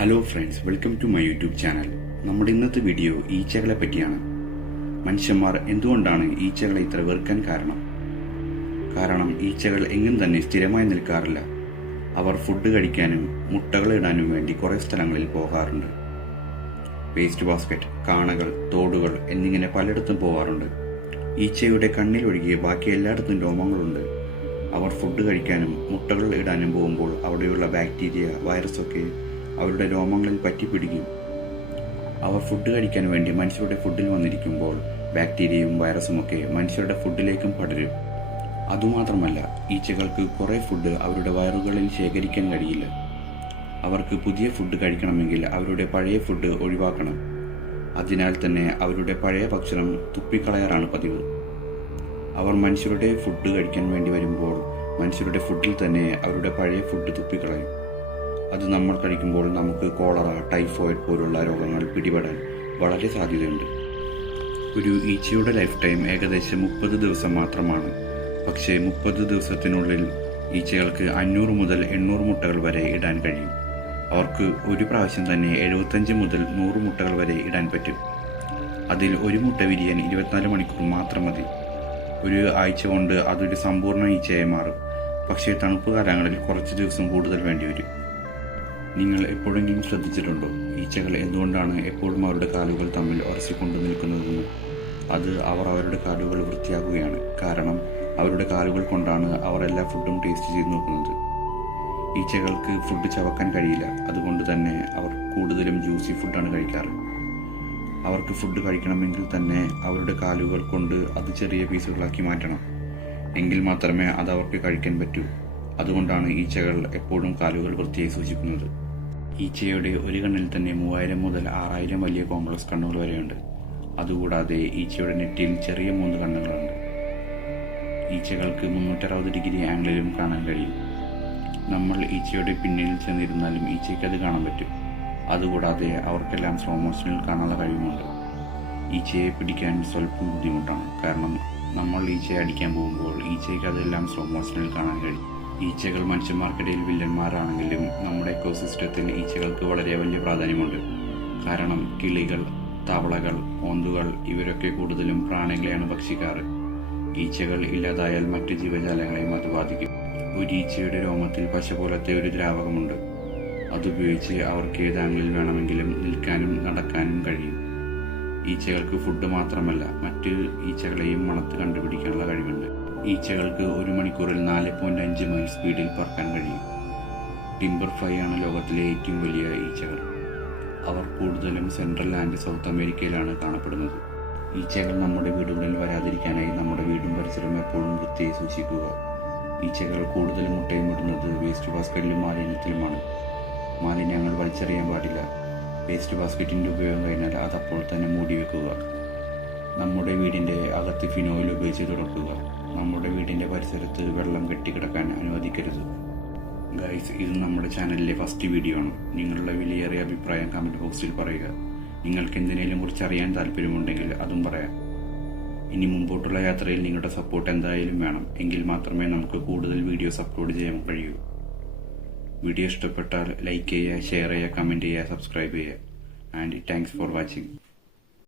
Hello friends, welcome to my YouTube channel. നമ്മുടെ ഇന്നത്തെ video ഈച്ചകളെ പറ്റിയാണ്. മനുഷ്യന്മാർ എന്തുകൊണ്ടാണ് ഈച്ചകളെ ഇത്ര വെറുക്കാൻ കാരണം ഈച്ചകൾ എങ്ങും തന്നെ സ്ഥിരമായി നിൽക്കാറില്ല. അവർ ഫുഡ് കഴിക്കാനും മുട്ടകൾ ഇടാനും വേണ്ടി കുറെ സ്ഥലങ്ങളിൽ പോകാറുണ്ട്. വേസ്റ്റ് ബാസ്ക്കറ്റ്, കാണകൾ, തോടുകൾ എന്നിങ്ങനെ പലയിടത്തും പോകാറുണ്ട്. ഈച്ചയുടെ കണ്ണിലൊഴികെ ബാക്കി എല്ലായിടത്തും രോമങ്ങളുണ്ട്. അവർ ഫുഡ് കഴിക്കാനും മുട്ടകൾ ഇടാനും പോകുമ്പോൾ അവിടെയുള്ള ബാക്ടീരിയ, വൈറസൊക്കെ അവരുടെ രോമങ്ങളിൽ പറ്റിപ്പിടിക്കും. അവർ ഫുഡ് കഴിക്കാൻ വേണ്ടി മനുഷ്യരുടെ ഫുഡിൽ വന്നിരിക്കുമ്പോൾ ബാക്ടീരിയയും വൈറസുമൊക്കെ മനുഷ്യരുടെ ഫുഡിലേക്കും പടരും. അതുമാത്രമല്ല, ഈച്ചകൾക്ക് കുറെ ഫുഡ് അവരുടെ വയറുകളിൽ ശേഖരിക്കാൻ കഴിയില്ല. അവർക്ക് പുതിയ ഫുഡ് കഴിക്കണമെങ്കിൽ അവരുടെ പഴയ ഫുഡ് ഒഴിവാക്കണം. അതിനാൽ തന്നെ അവരുടെ പഴയ ഭക്ഷണം തുപ്പിക്കളയാറാണ് പതിവ്. അവർ മനുഷ്യരുടെ ഫുഡ് കഴിക്കാൻ വേണ്ടി വരുമ്പോൾ മനുഷ്യരുടെ ഫുഡിൽ തന്നെ അവരുടെ പഴയ ഫുഡ് തുപ്പിക്കളയും. അത് നമ്മൾ കഴിക്കുമ്പോൾ നമുക്ക് കോളറ, ടൈഫോയിഡ് പോലുള്ള രോഗങ്ങൾ പിടിപെടാൻ വളരെ സാധ്യതയുണ്ട്. ഒരു ഈച്ചയുടെ ലൈഫ് ടൈം ഏകദേശം 30 ദിവസം മാത്രമാണ്. പക്ഷേ 30 ദിവസത്തിനുള്ളിൽ ഈച്ചകൾക്ക് 500 മുതൽ 800 മുട്ടകൾ വരെ ഇടാൻ കഴിയും. അവർക്ക് ഒരു പ്രാവശ്യം തന്നെ 75 മുതൽ 100 മുട്ടകൾ വരെ ഇടാൻ പറ്റും. അതിൽ ഒരു മുട്ട വിരിയാൻ 24 മണിക്കൂർ മാത്രം മതി. ഒരു ആഴ്ച കൊണ്ട് അതൊരു സമ്പൂർണ്ണ ഈച്ചയായി മാറും. പക്ഷേ തണുപ്പ് കാലങ്ങളിൽ കുറച്ച് ദിവസം കൂടുതൽ വേണ്ടിവരും. നിങ്ങൾ എപ്പോഴെങ്കിലും ശ്രദ്ധിച്ചിട്ടുണ്ടോ, ഈച്ചകൾ എന്തുകൊണ്ടാണ് എപ്പോഴും അവരുടെ കാലുകൾ തമ്മിൽ ഉരസിക്കൊണ്ടു നിൽക്കുന്നതെന്ന്? അത് അവർ അവരുടെ കാലുകൾ വൃത്തിയാക്കുകയാണ്. കാരണം അവരുടെ കാലുകൾ കൊണ്ടാണ് അവർ എല്ലാ ഫുഡും ടേസ്റ്റ് ചെയ്ത് നോക്കുന്നത്. ഈച്ചകൾക്ക് ഫുഡ് ചവക്കാൻ കഴിയില്ല. അതുകൊണ്ട് തന്നെ അവർ കൂടുതലും ജ്യൂസി ഫുഡാണ് കഴിക്കാറ്. അവർക്ക് ഫുഡ് കഴിക്കണമെങ്കിൽ തന്നെ അവരുടെ കാലുകൾ കൊണ്ട് അത് ചെറിയ പീസുകളാക്കി മാറ്റണം. എങ്കിൽ മാത്രമേ അത് അവർക്ക് കഴിക്കാൻ പറ്റൂ. അതുകൊണ്ടാണ് ഈച്ചകൾ എപ്പോഴും കാലുകൾ വൃത്തിയായി സൂക്ഷിക്കുന്നത്. ഈച്ചയുടെ ഒരു കണ്ണിൽ തന്നെ 3000 മുതൽ 6000 വലിയ കോംപ്ലക്സ് കണ്ണുകൾ വരെയുണ്ട്. അതുകൂടാതെ ഈച്ചയുടെ നെറ്റിയിൽ ചെറിയ 3 കണ്ണുകളുണ്ട്. ഈച്ചകൾക്ക് 360 ഡിഗ്രി ആംഗിളിലും കാണാൻ കഴിയും. നമ്മൾ ഈച്ചയുടെ പിന്നിൽ ചെന്നിരുന്നാലും ഈച്ചയ്ക്ക് അത് കാണാൻ പറ്റും. അതുകൂടാതെ അവർക്കെല്ലാം സ്ലോ മോഷനിൽ കാണാനുള്ള കഴിവുമുണ്ട്. ഈച്ചയെ പിടിക്കാൻ സ്വല്പം ബുദ്ധിമുട്ടാണ്. കാരണം നമ്മൾ ഈച്ചയെ അടിക്കാൻ പോകുമ്പോൾ ഈച്ചയ്ക്ക് അതെല്ലാം സ്ലോ മോഷനിൽ കാണാൻ കഴിയും. ഈച്ചകൾ മനുഷ്യന്മാർക്കിടയിൽ വില്ലന്മാരാണെങ്കിലും നമ്മുടെ എക്കോസിസ്റ്റത്തിൽ ഈച്ചകൾക്ക് വളരെ വലിയ പ്രാധാന്യമുണ്ട്. കാരണം കിളികൾ, തവളകൾ, ഓന്തുകൾ ഇവരൊക്കെ കൂടുതലും പ്രാണികളെയാണ് ഭക്ഷിക്കാറ്. ഈച്ചകൾ ഇല്ലാതായാൽ മറ്റ് ജീവജാലങ്ങളെയും അത് ബാധിക്കും. ഒരു ഈച്ചയുടെ രോമത്തിൽ പശ പോലത്തെ ഒരു ദ്രാവകമുണ്ട്. അതുപയോഗിച്ച് അവർക്ക് ഏത് ആംഗിളിൽ വേണമെങ്കിലും നിൽക്കാനും നടക്കാനും കഴിയും. ഈച്ചകൾക്ക് ഫുഡ് മാത്രമല്ല, മറ്റ് ഈച്ചകളെയും മണത്ത് കണ്ടുപിടിക്കാനുള്ള കഴിവുണ്ട്. ഈച്ചകൾക്ക് 1 മണിക്കൂറിൽ 4.5 മൈൽ സ്പീഡിൽ പറക്കാൻ കഴിയും. ടിംബർ ഫ്ലൈ ആണ് ലോകത്തിലെ ഏറ്റവും വലിയ ഈച്ചകൾ. അവർ കൂടുതലും സെൻട്രൽ ആൻഡ് സൗത്ത് അമേരിക്കയിലാണ് കാണപ്പെടുന്നത്. ഈച്ചകൾ നമ്മുടെ വീടുകളിൽ വരാതിരിക്കാനായി നമ്മുടെ വീടും പരിസരവും എപ്പോഴും വൃത്തിയായി സൂക്ഷിക്കുക. ഈച്ചകൾ കൂടുതൽ മുട്ടയും ഇടുന്നത് വേസ്റ്റ് ബാസ്ക്കറ്റിലും മാലിന്യത്തിലുമാണ്. മാലിന്യങ്ങൾ വലിച്ചെറിയാൻ പാടില്ല. വേസ്റ്റ് ബാസ്ക്കറ്റിൻ്റെ ഉപയോഗം കഴിഞ്ഞാൽ അതപ്പോൾ തന്നെ മൂടി വെക്കുക. നമ്മുടെ വീടിൻ്റെ അകത്ത് ഫിനോയിൽ ഉപയോഗിച്ച് തുടക്കുക. നമ്മുടെ വീടിൻ്റെ പരിസരത്ത് വെള്ളം കെട്ടിക്കിടക്കാൻ അനുവദിക്കരുത്. ഗൈസ്, ഇത് നമ്മുടെ ചാനലിലെ ഫസ്റ്റ് വീഡിയോ ആണ്. നിങ്ങളുടെ വിലയേറിയ അഭിപ്രായം കമൻറ്റ് ബോക്സിൽ പറയുക. നിങ്ങൾക്ക് എന്തിനേലും കുറിച്ച് അറിയാൻ താല്പര്യമുണ്ടെങ്കിൽ അതും പറയാം. ഇനി മുമ്പോട്ടുള്ള യാത്രയിൽ നിങ്ങളുടെ സപ്പോർട്ട് എന്തായാലും വേണം. എങ്കിൽ മാത്രമേ നമുക്ക് കൂടുതൽ വീഡിയോസ് അപ്ലോഡ് ചെയ്യാൻ കഴിയൂ. വീഡിയോ ഇഷ്ടപ്പെട്ടാൽ ലൈക്ക് ചെയ്യുക, ഷെയർ ചെയ്യുക, കമൻറ്റ് ചെയ്യുക, സബ്സ്ക്രൈബ് ചെയ്യുക. And thanks for watching.